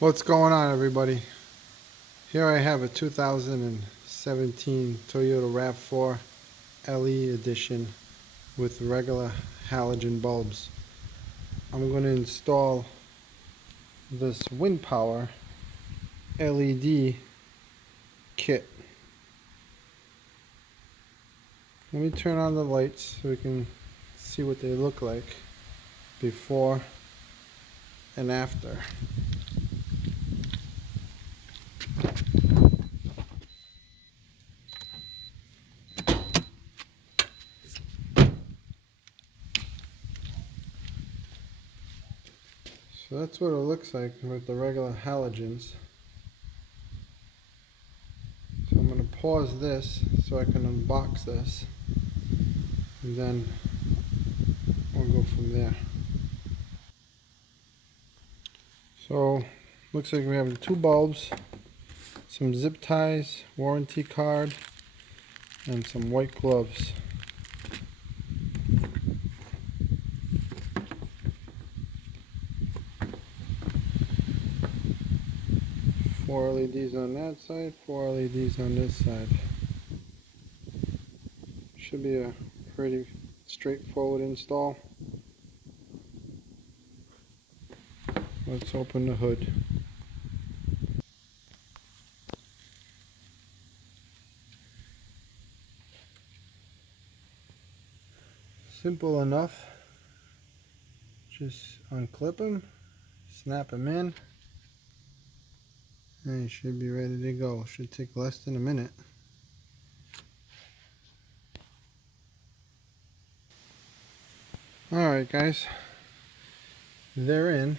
What's going on, everybody? Here I have a 2017 Toyota Rav4 LED edition with regular halogen bulbs. I'm going to install this Winpower LED kit. Let me turn on the lights so we can see what they look like before and after. So that's what it looks like with the regular halogens. So I'm going to pause this so I can unbox this, and then we'll go from there. So looks like we have two bulbs, some zip ties, warranty card, and some white gloves. Four LEDs on that side, four LEDs on this side. Should be a pretty straightforward install. Let's open the hood. Simple enough. Just unclip them, snap them in, and you should be ready to go. Should take less than a minute. Alright guys, they're in.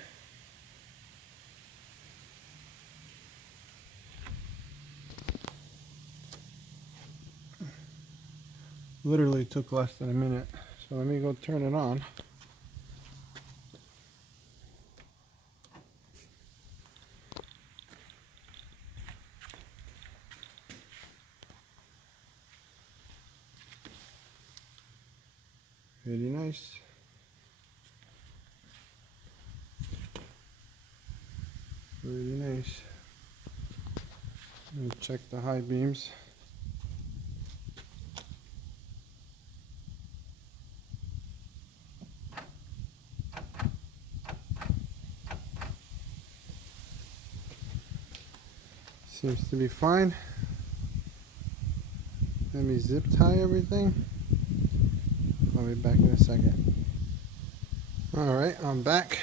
Literally took less than a minute. So let me go turn it on. Really nice. Really nice. Let me check the high beams. Seems to be fine. Let me zip tie everything. I'll be back in a second. Alright, I'm back.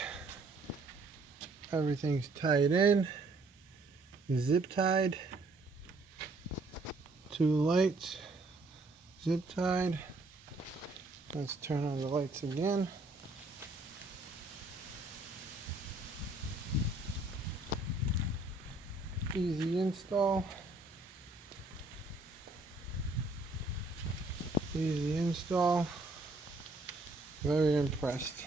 Everything's tied in. Zip tied. Two lights. Zip tied. Let's turn on the lights again. Easy install. Easy install. Very impressed.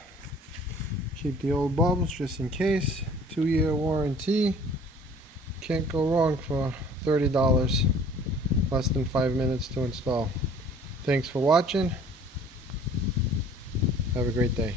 Keep the old bulbs just in case. 2-year warranty. Can't go wrong for $30. Less than 5 minutes to install. Thanks for watching. Have a great day.